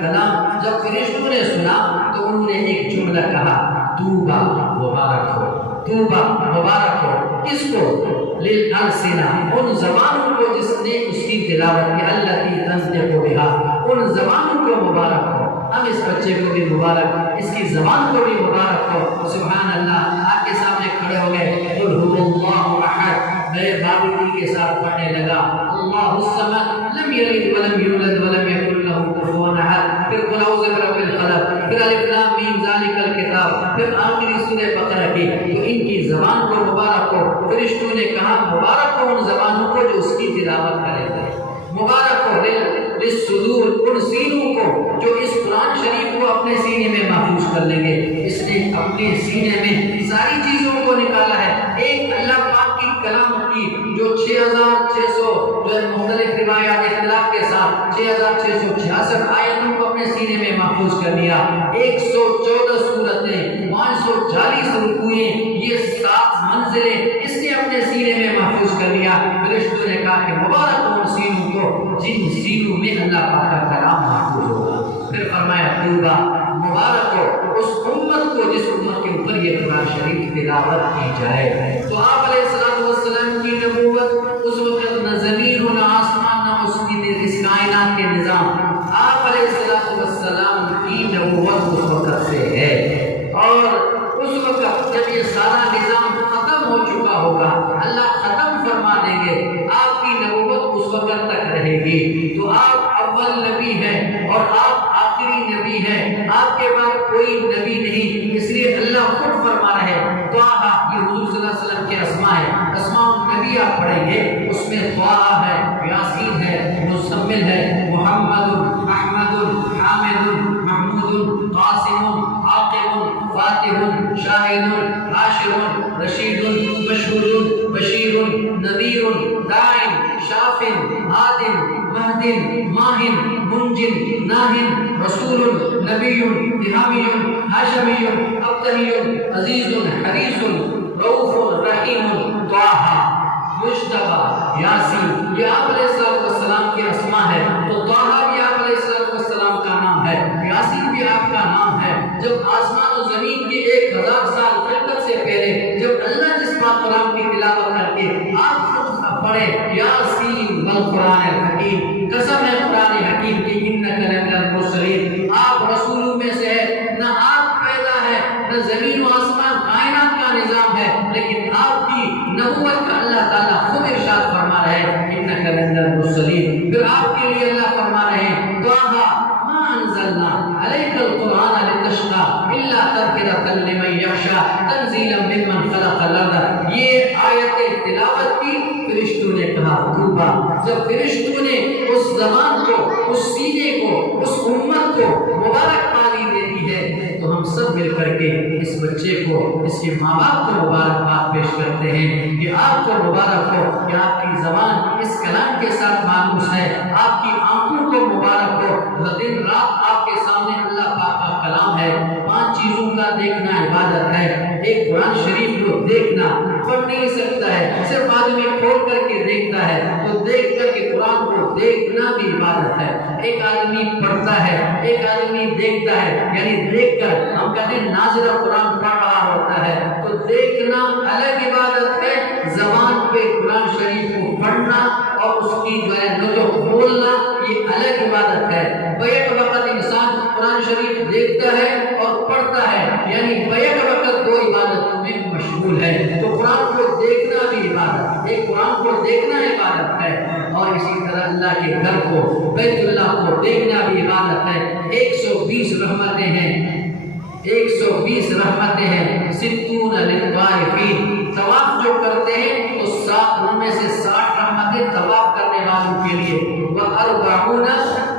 کلام جب فرشتوں نے سنا تو انہوں نے ایک جملہ کہا، توبہ مبارک ہو، توبہ مبارک ہو، کس کو؟ للألسنہ، ان زبانوں کو جس نے اس کی تلاوت کی، التی تنطق بہا، ان زبانوں کو مبارک ہو۔ ہم اس بچے کو بھی مبارک، اس کی زبان کو بھی مبارک ہو۔ سبحان اللہ، آپ کے سامنے کھڑے ہو گئے، قل هو اللہ احد، بے بابری کے ساتھ پڑھنے لگا، اللہ الصمد، لم یلد ولم یولد ولم یکن له کفوا احد، پھر قل اعوذ برب الفلق، پھر الف لام میم ذالک الکتاب، پھر آخری سورہ بقرہ کی۔ تو ان کی زبان کو مبارک ہو۔ فرشتوں نے کہا مبارک ہو ان زبانوں کو جو اس کی تلاوت کریں گے، مبارک ہو للصدور، ان سینوں کو جو اس قرآن شریف کو اپنے سینے میں محفوظ کر لیں گے۔ اس نے اپنے سینے میں ساری چیزوں کو نکالا ہے، ایک اللہ پاک کی کلام کی جو 6600 جو مختلف روایات اختلاف کے ساتھ 6666 آیتوں کو اپنے سینے میں محفوظ کر لیا، 114 سورتیں، 540 رکوعیں، یہ 7 منزلیں اس نے اپنے سینے میں محفوظ کر لیا۔ فرشتوں نے کہا کہ مبارک ہو ان سینوں کو جن سینوں میں اللہ پاک کا کلام محفوظ ہوگا۔ پھر فرمایا توبہ مبارک ہو اس امت کو جس امت کے اوپر یہ قرآن شریف تلاوت کی جائے۔ تو آپ علیہ السلام کی نبوت اس وقت نہ زمین و نہ آسمان نہ اس کائنات کے نظام، آپ علیہ السلام کی نبوت اس وقت سے ہے، اور اس وقت جب یہ سارا نظام ختم ہو چکا ہوگا، اللہ ختم فرما دیں گے، آپ کی نبوت اس وقت تک رہے گی۔ تو آپ اول نبی ہیں اور آپ آخری نبی ہیں، آپ کے بعد کوئی نبی نہیں، اس لیے اللہ خود فرما رہے ہیں طٰہٰ، یہ حضور صلی اللہ علیہ وسلم کے اسماء ہیں، اسماء النبی آپ پڑھیں گے، اس میں طٰہٰ ہے، یاسین ہے، مزمل ہے، محمد، احمد، حامد، محمود، قاسم، عاقب، فاتح، شاہد، عاشر، رشید، مشہور، بشیر، نذیر، داع، شاف، ہاد، مہد، ماہ، منج، ناہ، رسول، نبی، الہامی، ہاشمی، ابتہی، عزیز، حریص، رؤوف، رحیم، طٰہٰ، مجتبیٰ، یاسین، یہ آپ علیہ السلام کے اسماء ہے۔ تو طٰہٰ بھی آپ علیہ السلام کا نام ہے، یاسین بھی آپ کا نام ہے۔ جب آسمان و زمین کے 1000 سال خلقت سے پہلے جب اللہ جس پاک کلام کی تلاوت کر کے آپ خود پڑھے یاسین والقرآن الحکیم، قسم ہے قرآن حکیم کی، انک لمن المرسلین، آپ رسولوں میں سے ہے، نہ آپ پیدا ہے نہ زمین و آسمان کائنات کا نظام ہے، لیکن آپ کی نبوت کا اللہ تعالیٰ خود ارشاد فرما رہے ہیں انک لمن المرسلین۔ پھر آپ کے لیے اللہ فرما رہے ہیں طٰہٰ ما انزلنا علیک القرآن لتشقی الا تذکرۃ لمن یخشی تنزیلا ممن خلق الارض۔ یہ آیت تلاوت کی، فرشتوں نے کہا توبہ۔ جب فرشتوں نے اس زبان کو، اس سینے کو، اس امت کو مبارک پالی دے دی ہے، تو ہم سب مل کر کے اس بچے کو، اس کے ماں باپ کو مبارکباد پیش کرتے ہیں کہ آپ کو مبارک ہو کہ آپ کی زبان اس کلام کے ساتھ مانوس ہے، آپ کی آنکھوں کو مبارک ہو، دن رات آپ کے سامنے اللہ پاک کا کلام ہے۔ 5 چیزوں کا دیکھنا عبادت ہے۔ ایک قرآن شریف کو دیکھنا، پڑھ نہیں سکتا ہے، صرف آدمی کھول کر کے دیکھتا ہے، تو دیکھ کر کے قرآن کو دیکھنا بھی عبادت ہے۔ ایک آدمی پڑھتا ہے، ایک آدمی دیکھتا ہے، یعنی دیکھ کر، ہم کہتے ہیں ناظرہ قرآن پڑھ رہا ہوتا ہے، تو دیکھنا الگ عبادت ہے، زبان پہ قرآن شریف کو پڑھنا اور اس کی جو ہے نطق بولنا یہ الگ عبادت ہے۔ بیک وقت انسان قرآن شریف دیکھتا ہے اور پڑھتا ہے، یعنی بیک وقت 2 عبادتوں میں مشغول ہے۔ تو قرآن کو دیکھنا بھی عبادت، ایک قرآن کو دیکھنا عبادت ہے، اور اسی طرح اللہ کے گھر کو، بیت اللہ کو دیکھنا بھی عبادت ہے۔ 120 رحمتیں ہیں، 120 رحمتیں ہیں، 60 للطائفین، طواف جو کرتے ہیں تو 7 ان میں سے 60 رحمتیں طواف کرنے والوں کے لیے، وَأَرْبَعُونَ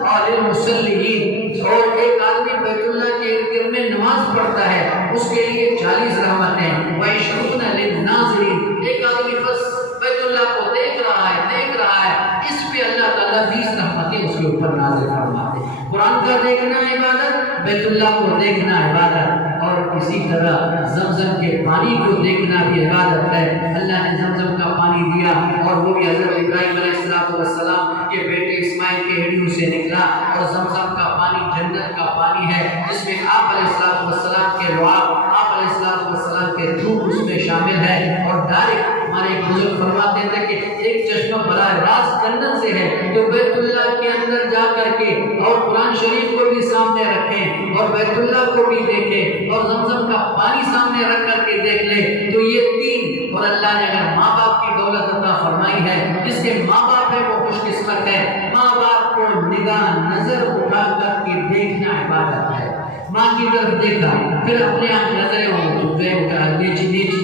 اور للمصلیین، اور ایک آدمی بیت اللہ کے ارد میں نماز پڑھتا ہے اس کے لیے 40 رحمتیں، وَعِشْرُونَ لِلنَّاظِرِينَ، ایک آدمی بس بیت اللہ کو دیکھ رہا ہے، اس پہ اللہ تعالیٰ 20 رحمتیں اس کے اوپر نازل فرماتے ہیں۔ قرآن کا دیکھنا عبادت، بیت اللہ کو دیکھنا عبادت، اور اسی طرح زمزم کے پانی کو دیکھنا بھی عبادت ہے۔ اللہ نے زمزم کا پانی دیا، اور وہ بھی حضرت ابراہیم علیہ السلام کے بیٹے اسماعیل کے ہڈیوں سے نکلا، اور زمزم کا پانی جنت کا پانی ہے جس میں آپ علیہ السلام کے لعاب، آپ علیہ السلام کے دھوپ اس میں شامل ہے، اور ڈائریکٹ ہمارے ایک بزرگ فرماتے تھے کہ ایک چشمہ براہ راست جنت سے ہے، تو بیت اللہ کے اندر جا کر کے اور قرآن شریف کو بھی سامنے رکھیں اور بیت اللہ کو بھی دیکھیں اور زمزم کا پانی سامنے رکھ کر کے دیکھ لیں، تو یہ تین، اور اللہ نے اگر ماں باپ کی دولت عطا فرمائی ہے، جس کے ماں باپ ہے وہ خوش قسمت ہے۔ ماں باپ کو نگاہ نظر اٹھا کر کے دیکھنا عبادت ہے۔ ماں کی طرف دیکھا، پھر اپنے آپ نظریں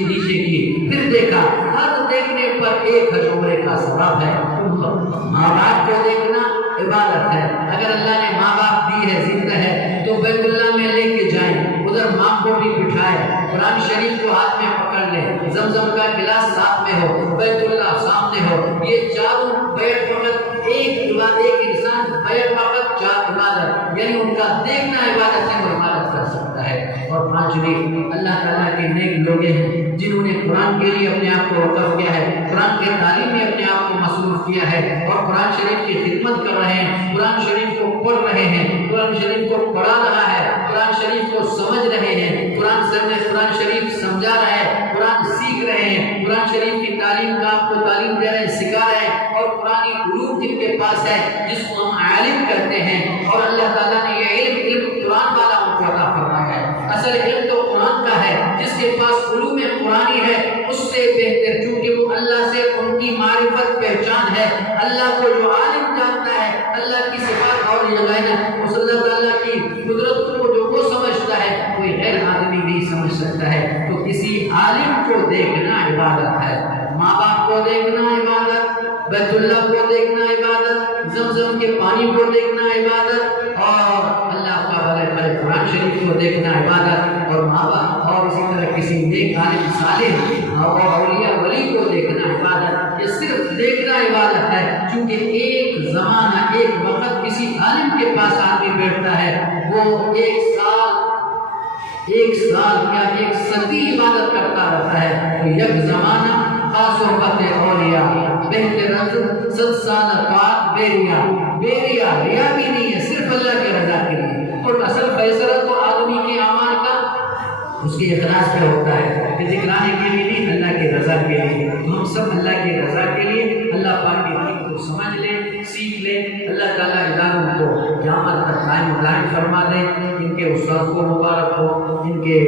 نیچے کی، پھر دیکھا، ہر دیکھنے پر ایک ہجومرے کا ثواب ہے۔ ماں باپ کو دیکھنا عبادت ہے۔ اگر اللہ نے ماں باپ دی ہے، زندہ ہے، تو بیت اللہ میں لے کے جائیں، ادھر ماں کو بھی بٹھائے، قرآن شریف کو ہاتھ میں پکڑ لیں، زمزم کا گلاس ساتھ میں ہو، بیت اللہ سامنے ہو، یہ چاروں بیٹھ فقط ایک انسان بیٹھ فقط چار عبادت، یعنی ان کا دیکھنا عبادت ہے، وہ عبادت کر سکتا ہے۔ اور پانچویں، اللہ تعالیٰ کے نیک لوگ ہیں جنہوں نے قرآن کے لیے اپنے آپ کو وقف کیا ہے، قرآن کے تعلیم میں اپنے آپ کو مصروف کیا ہے اور قرآن شریف کی خدمت کر رہے ہیں، قرآن شریف کو پڑھ رہے ہیں، قرآن شریف کو پڑھا رہا ہے، قرآن شریف کو سمجھ رہے ہیں، قرآن شریف سمجھا رہا ہے، قرآن سیکھ رہے ہیں، قرآن شریف کی تعلیم کا آپ کو تعلیم دے رہے ہیں، سکھا رہے ہیں، اور قرآن علوم جن کے پاس ہے جس کو ہم عالم کرتے ہیں، اور اللہ تعالیٰ نے یہ علم قرآن والا ان کو عطا فرمایا ہے۔ اصل علم تو قرآن کا ہے، جس کے پاس علوم قرآنی ہے اس سے بہتر، کیونکہ وہ اللہ سے ان کی معرفت پہچان ہے۔ اللہ کو جو عالم جانتا ہے، اللہ کی صفات اور اس اللہ تعالیٰ کی قدرت کو جو وہ سمجھتا ہے، کوئی غیر آدمی نہیں سمجھ سکتا ہے۔ تو کسی عالم کو دیکھنا عبادت ہے، ماں باپ کو دیکھنا عبادت، بیت اللہ کو دیکھنا عبادت، زمزم کے پانی کو دیکھنا عبادت، اور اللہ کا بھلے قرآن شریف کو دیکھنا عبادت، اور ماں باپ اور اسی طرح کسی نیک عالم صالح اور اولیاء ولی کو دیکھنا عبادت۔ یہ صرف دیکھنا عبادت ہے، کیونکہ ایک زمانہ، ایک وقت کسی عالم کے پاس آدمی بیٹھتا ہے، وہ ایک سال یا ایک صدی عبادت کرتا رہتا ہے۔ تو یک زمانہ خاص صحبت اولیاء بہتر از 100 سال طاعت بے ریا بھی نہیں ہے، صرف اللہ کے رضا کے لیے۔ اور اصل فیصلہ تو آدمی کے اعمال کا اس کے اخلاص پہ ہوتا ہے، کہ دکھلانے کے لیے نہیں، اللہ کے رضا کے لیے۔ تو ہم سب اللہ کے رضا کے لیے اللہ پاک کے دین کو سمجھ لیں، سیکھ لیں۔ اللہ تعالیٰ اداروں کو قیامت تک قائم و دائم فرما دیں، ان کے استاد کو مبارک ہو، ان کے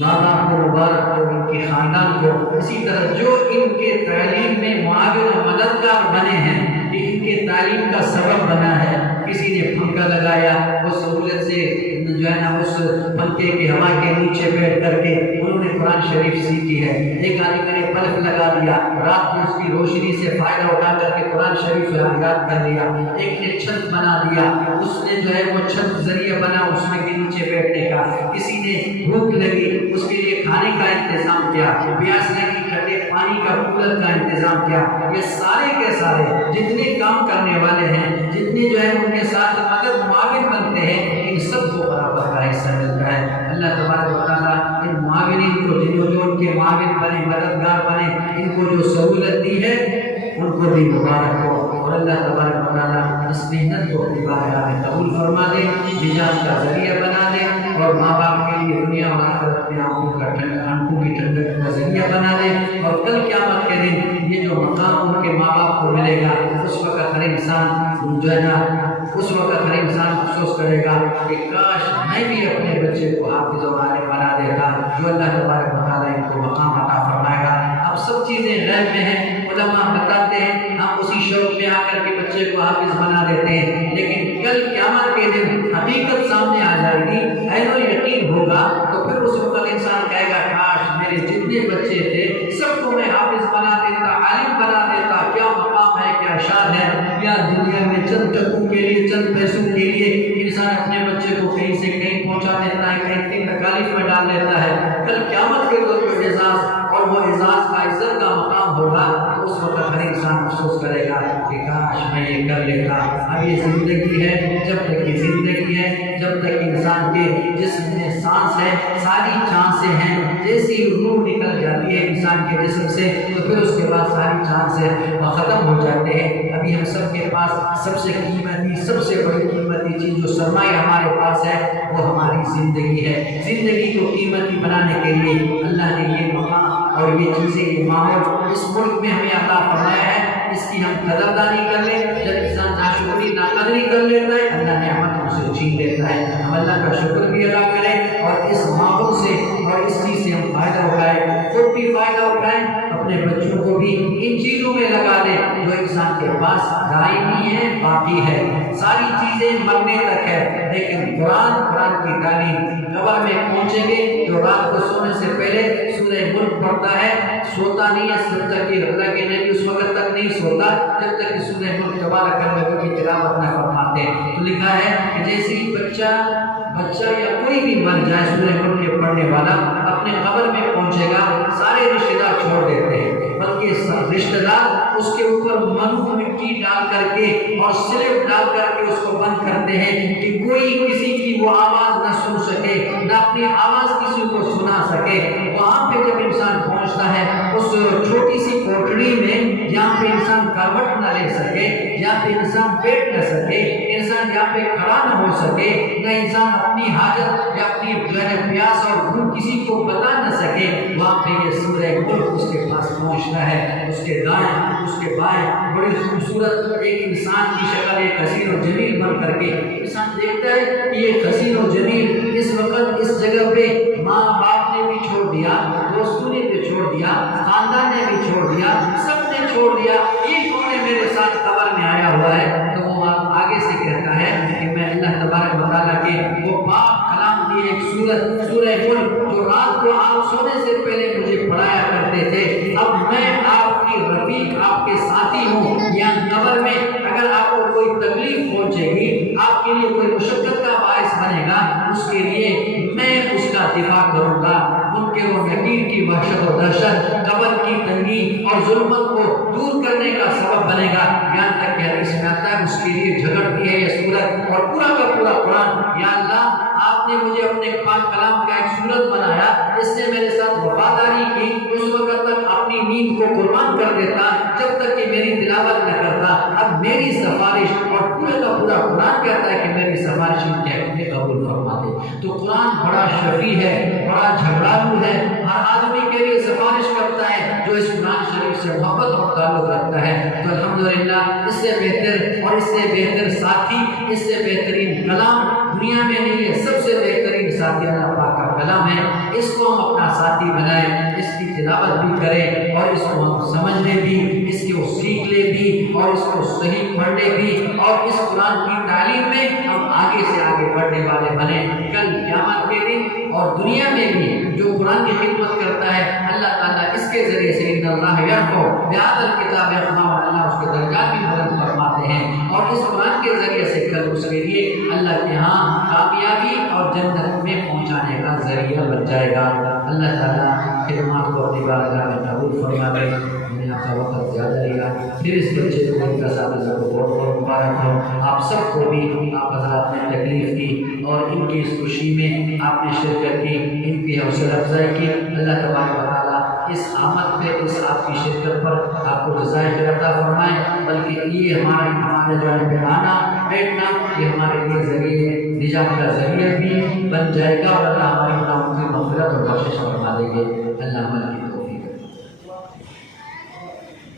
ماں باپ کو مبارک ہو، ان کے خاندان کو، اسی طرح جو ان کے تعلیم میں معاون و مددگار بنے ہیں، کہ ان کے تعلیم کا سبب بنا ہے، کسی نے پنکھا لگایا، وہ سہولت سے جو ہے نا اس پنکھے کی ہوا کے نیچے بیٹھ کر کے انہوں نے قرآن شریف سیکھی ہے۔ ایک آدمی نے بلب لگا دیا، رات میں اس کی روشنی سے فائدہ اٹھا کر کے قرآن شریف یاد کر لیا۔ ایک نے چھت بنا دیا، اس نے جو ہے وہ چھت ذریعہ بنا اس میں کے نیچے بیٹھنے کا۔ کسی نے بھوک لگی، اس کے لیے کھانے کا انتظام کیا، پیاس لگی، ٹھنڈے پانی کا کولر کا انتظام کیا۔ یہ سارے کے سارے جتنے کام کرنے والے ہیں، جتنے جو ہے ان کے ساتھ اگر معاون بنتے ہیں، ان سب کو برابر کا حصہ ملتا ہے۔ اللہ تبارک و تعالیٰ ان معاونین کو، جو ان کے معاون بنے، مددگار بنے، ان کو جو سہولت دی ہے ان کو بھی مبارک ہو، اور اللہ تبارک و تعالیٰ اس محنت کو اپنی بارگاہ میں قبول فرما دے، نجات کا ذریعہ بنا دے، اور ماں باپ کے لیے دنیا اور آخرت میں آنکھوں کی ٹھنڈک کا ذریعہ بنا دے۔ اور کل قیامت کے دن یہ جو مقام ان کے ماں باپ کو ملے گا، اس وقت ہر انسان جو ہے نا، افسوس کرے گا کہ کاش میں بھی اپنے بچے کو حافظ و عالم بنا دیتا، جو اللہ تبارک و تعالیٰ ان کو مقام عطا فرمائے گا۔ اب سب چیزیں غیب میں ہیں، علماء بتاتے ہیں، ہم اسی شوق میں آ کر کے بچے کو حافظ بنا دیتے ہیں، لیکن کل قیامت کے دن حقیقت سامنے آ جائے گی، عین و یقین ہوگا، تو پھر اس وقت انسان کہے گا کاش میرے جتنے بچے تھے سب کو میں حافظ بنا دیتا، عالم بنا دیتا، کیا مقام ہے، کیا شان ہے۔ یا دنیا میں چند ٹکوں کے لیے، چند پیسوں کے لیے انسان اپنے بچے کو کہیں سے کہیں پہنچا دیتا ہے، کہیں تکالیف میں ڈال دیتا ہے۔ کل قیامت کے دور جو اعزاز اور وہ اعزاز کا عزت کا مقام ہوگا، تو اس وقت ہر انسان افسوس کرے گا کہ کاش میں یہ کر لیتا۔ اب یہ زندگی ہے، جب تک یہ زندگی ہے، جب تک انسان کے جسم میں سانس ہے ساری چانسیں ہیں، جیسی روح نکل جاتی ہے انسان کے جسم سے تو پھر اس کے بعد ساری چانسیں ختم ہو جاتے ہیں۔ ابھی ہم سب کے پاس سب سے قیمتی، سب سے بڑی قیمتی چیز جو سرمایہ ہمارے پاس ہے وہ ہماری زندگی ہے۔ زندگی کو قیمتی بنانے کے لیے اللہ نے یہ مقام اور یہ چیزیں، یہ ماحول اس ملک میں ہمیں عطا فرمایا ہے، اس کی ہم قدردانی کر لیں۔ جب انسان ناشکری ناقدری کر لیتا ہے اللہ نعمت ہم سے چھین لیتا ہے۔ ہم اللہ کا شکر بھی ادا کریں اور اس ماحول سے اور اس چیز سے ہم فائدہ اٹھائیں، خود بھی فائدہ اٹھائیں، اپنے بچوں کو بھی ان چیزوں میں لگا دیں جو انسان کے پاس دائمی ہے، باقی ہے۔ ساری چیزیں مرنے تک ہے، لیکن قرآن کی تعلیم قبر میں پہنچیں گے جو رات کو سونے سے پہلے سورہ ملک پڑھتا ہے سوتا نہیں ہے جب تک کہ اللہ کے نبی اس وقت تک نہیں سوتا جب تک کہ سورہ ملک تبارک اللہ کی تلاوت نہ فرماتے۔ تو لکھا ہے کہ جیسے ہی بچہ یا کوئی بھی مر جائے سورہ ملک کے پڑھنے والا اپنے قبر میں پہنچے گا، سارے رشتہ دار چھوڑ دیتے ہیں، بلکہ رشتہ دار اس کے اوپر منو مٹی ڈال کر کے اور سلپ ڈال کر کے اس کو بند کرتے ہیں کہ کوئی کسی کی وہ آواز نہ سن سکے، نہ اپنی آواز کسی کو سنا سکے۔ وہاں پہ جب انسان پہنچتا ہے اس چھوٹی سی کوٹڑی میں جہاں پہ انسان کروٹ نہ لے سکے، جہاں پہ انسان بیٹھ نہ سکے، انسان جہاں پہ کھڑا نہ ہو سکے، نہ انسان اپنی حاجت یا اپنی پیاس اور بھوک کسی کو بتا نہ سکے، وہاں پہ یہ سورہ ملک اس کے پاس پہنچتا ہے۔ اس کے دائیں اس کے بائیں بڑی خوبصورت ایک انسان کی شکل ایک حسین و جمیل بن کر کے انسان دیکھتا ہے کہ یہ حسین و جمیل اس وقت اس جگہ پہ ماں باپ نے بھی چھوڑ دیا، دوستوں نے بھی چھوڑ دیا، خاندان نے بھی چھوڑ دیا، سب نے چھوڑ دیا، یہ کون ہے میرے ساتھ قبر میں آیا ہوا ہے؟ تو وہ آگے سے کہتا ہے کہ میں اللہ تبارک و تعالیٰ کے وہ پاک کلام کی ایک سورت سورہ ملک جو رات کو آپ سونے سے پہلے مجھے پڑھایا کرتے تھے، اب میں آپ کی رفیق، آپ کے ساتھی ہوں۔ یہاں قبر میں اگر آپ کو کوئی تکلیف پہنچے گی، آپ کے لیے کوئی مشقت کا باعث بنے گا، اس کے لیے میں اس کا دفاع کروں گا۔ منکر و نکیر کی وحشت و دہشت قبر کی تنگی اور ظلمت کو دور کرنے کا سبب بنے گا۔ یہاں تک کہ حدیث میں آتا ہے اس کے لیے جھگڑتی ہے یہ سورت اور پورا کا پورا قرآن۔ یا اللہ آپ نے مجھے اپنے پاک کلام کا ایک سورت بنایا، اس نے میرے ساتھ وفاداری کی، اس وقت تک اپنی نیند کو قربان کر دیتا جب تک کہ میری تلاوت نہ کرتا۔ اب میری سفارش اور پورا کا پورا قرآن کہتا ہے کہ میری سفارش ان کے قبول فرما دے۔ تو قرآن بڑا شفیع ہے، بڑا جھگڑالو ہے، ہر آدمی کے لیے سفارش کرتا ہے جو اس قرآن شریف سے محبت اور تعلق رکھتا ہے۔ تو الحمدللہ اس سے بہتر اور اس سے بہتر ساتھی، اس سے بہترین کلام دنیا میں نہیں ہے۔ سب سے بہترین ساتھی اللہ پاک کا کلام ہے، اس کو ہم اپنا ساتھی بنائیں، اس کی تلاوت بھی کریں اور اس کو ہم سمجھنے بھی، اس کو سیکھ لیں بھی اور اس کو صحیح پڑھنے بھی اور اس قرآن کی تعلیم میں ہم آگے سے آگے بڑھنے والے بنیں۔ کل قیامت کے دن اور دنیا میں بھی جو قرآن کی خدمت کرتا ہے اللہ تعالیٰ اس کے ذریعے سے ان اللہ یرفع بہذا الکتاب اقواما، اللہ اس کے درجات بھی بلند فرماتے ہیں اور اس قرآن کے ذریعے سے کل اس کے لیے اللہ کے ہاں کامیابی اور جنت میں پہنچانے کا ذریعہ بن جائے گا۔ اللہ تعالیٰ خدمات کو اپنی بارگاہ میں قبول فرما لے۔ میں آپ کا وقت زیادہ لیا، پھر اس بچے کو ان کا ساتھ اللہ کو بہت بہت مبارک ہو۔ آپ سب کو بھی آپ حضرات نے تکلیف کی اور ان کی اس خوشی میں آپ نے شرکت کی، ان کی حوصلہ افزائی کی۔ اللہ تبارک و تعالیٰ اس آمد پہ، اس آپ کی شرکت پر آپ کو جزائے خیر عطا فرمائے، بلکہ یہ ہمارے جو ہے آنا بیٹھنا یہ ہمارے لیے ذریعے نجات کا ذریعہ بھی بن جائے گا اور اللہ ہماری گناہوں کی مغفرت اور بخشش فرما دے گے۔ اللہ